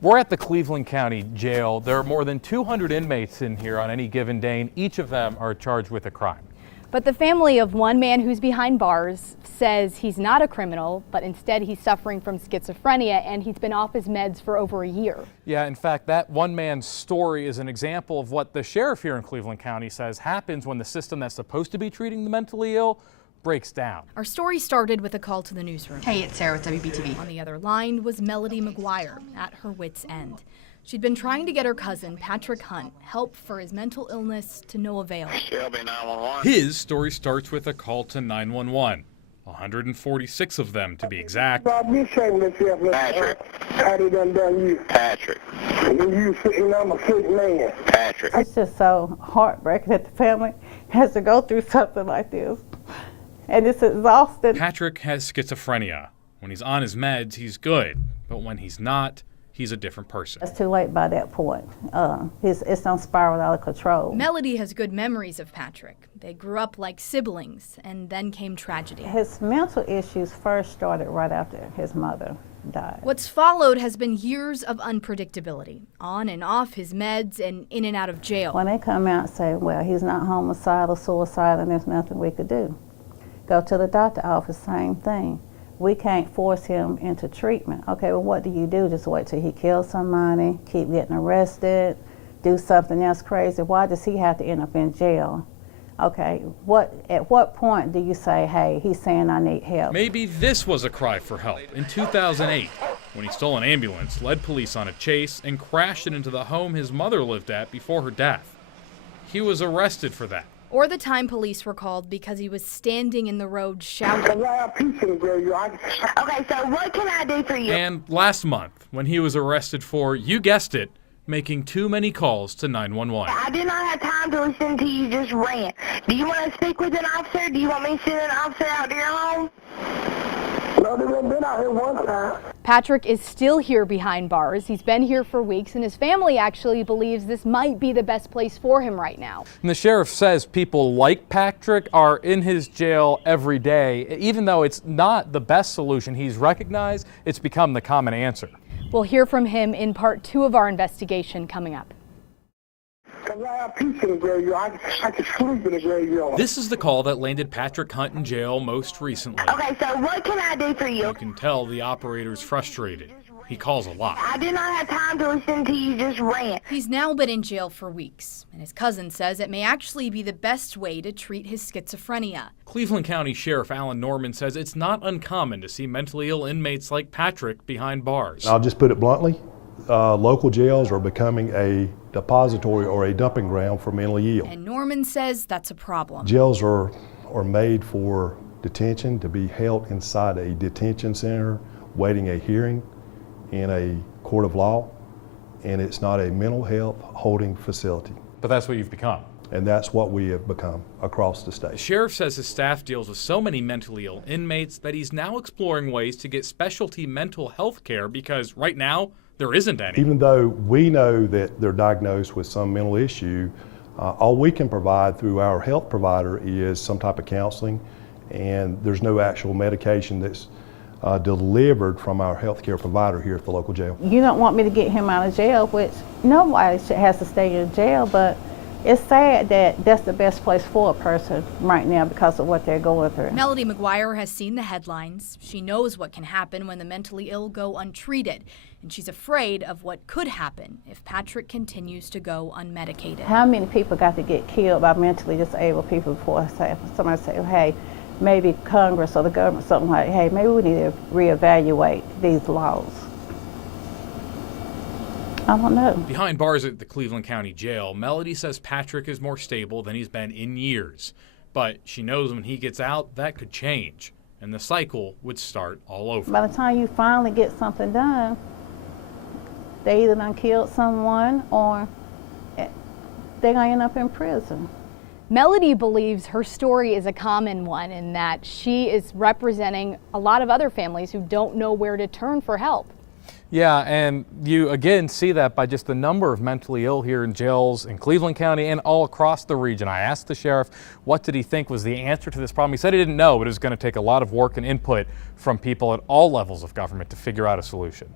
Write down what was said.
We're at the Cleveland County Jail. There are more than 200 inmates in here on any given day, and each of them are charged with a crime. But the family of one man who's behind bars says he's not a criminal, but instead he's suffering from schizophrenia, and he's been off his meds for over a year. Yeah, in fact, that one man's story is an example of what the sheriff here in Cleveland County says happens when the system that's supposed to be treating the mentally ill breaks down. Our story started with a call to the newsroom. Hey, it's Sarah with WBTV. On the other line was Melody McGuire, at her wit's end. She'd been trying to get her cousin, Patrick Hunt, help for his mental illness to no avail. Shelby 911. His story starts with a call to 911. 146 of them, to be exact. Patrick. How they done you? Patrick. You sitting, I'm a sick man. Patrick. It's just so heartbreaking that the family has to go through something like this. And it's exhausting. Patrick has schizophrenia. When he's on his meds, he's good. But when he's not, he's a different person. It's too late by that point. It's on spiral out of control. Melody has good memories of Patrick. They grew up like siblings, and then came tragedy. His mental issues first started right after his mother died. What's followed has been years of unpredictability, on and off his meds and in and out of jail. When they come out and say, well, he's not homicidal, suicidal, and there's nothing we could do. Go to the doctor's office, same thing. We can't force him into treatment. Okay, well, what do you do? Just wait till he kills somebody, keep getting arrested, do something else crazy? Why does he have to end up in jail? Okay, at what point do you say, hey, he's saying I need help? Maybe this was a cry for help in 2008, when he stole an ambulance, led police on a chase, and crashed it into the home his mother lived at before her death. He was arrested for that. Or the time police were called because he was standing in the road shouting. Okay, so what can I do for you? And last month, when he was arrested for, you guessed it, making too many calls to 911. I did not have time to listen to you just rant. Do you want to speak with an officer? Do you want me to send an officer out to your home? No, they've been out here one time. Patrick is still here behind bars. He's been here for weeks, and his family actually believes this might be the best place for him right now. And the sheriff says people like Patrick are in his jail every day. Even though it's not the best solution, he's recognized it's become the common answer. We'll hear from him in part 2 of our investigation coming up. I can sleep in the graveyard. This is the call that landed Patrick Hunt in jail most recently. Okay, so what can I do for you? You can tell the operator's frustrated. He calls a lot. I did not have time to listen to you just rant. He's now been in jail for weeks, and his cousin says it may actually be the best way to treat his schizophrenia. Cleveland County Sheriff Alan Norman says it's not uncommon to see mentally ill inmates like Patrick behind bars. I'll just put it bluntly, local jails are becoming a depository or a dumping ground for mentally ill. And Norman says that's a problem. Jails are made for detention, to be held inside a detention center, waiting a hearing in a court of law, and it's not a mental health holding facility. But that's what you've become. And that's what we have become across the state. The sheriff says his staff deals with so many mentally ill inmates that he's now exploring ways to get specialty mental health care because right now there isn't any. Even though we know that they're diagnosed with some mental issue, all we can provide through our health provider is some type of counseling, and there's no actual medication that's delivered from our healthcare provider here at the local jail. You don't want me to get him out of jail, which nobody has to stay in jail, but it's sad that that's the best place for a person right now because of what they're going through. Melody McGuire has seen the headlines. She knows what can happen when the mentally ill go untreated, and she's afraid of what could happen if Patrick continues to go unmedicated. How many people got to get killed by mentally disabled people before somebody say, hey, maybe Congress or the government, something like, hey, maybe we need to reevaluate these laws. I don't know. Behind bars at the Cleveland County Jail, Melody says Patrick is more stable than he's been in years. But she knows when he gets out, that could change, and the cycle would start all over. By the time you finally get something done, they either done killed someone or they're going to end up in prison. Melody believes her story is a common one in that she is representing a lot of other families who don't know where to turn for help. Yeah, and you again see that by just the number of mentally ill here in jails in Cleveland County and all across the region. I asked the sheriff what did he think was the answer to this problem. He said he didn't know, but it was going to take a lot of work and input from people at all levels of government to figure out a solution.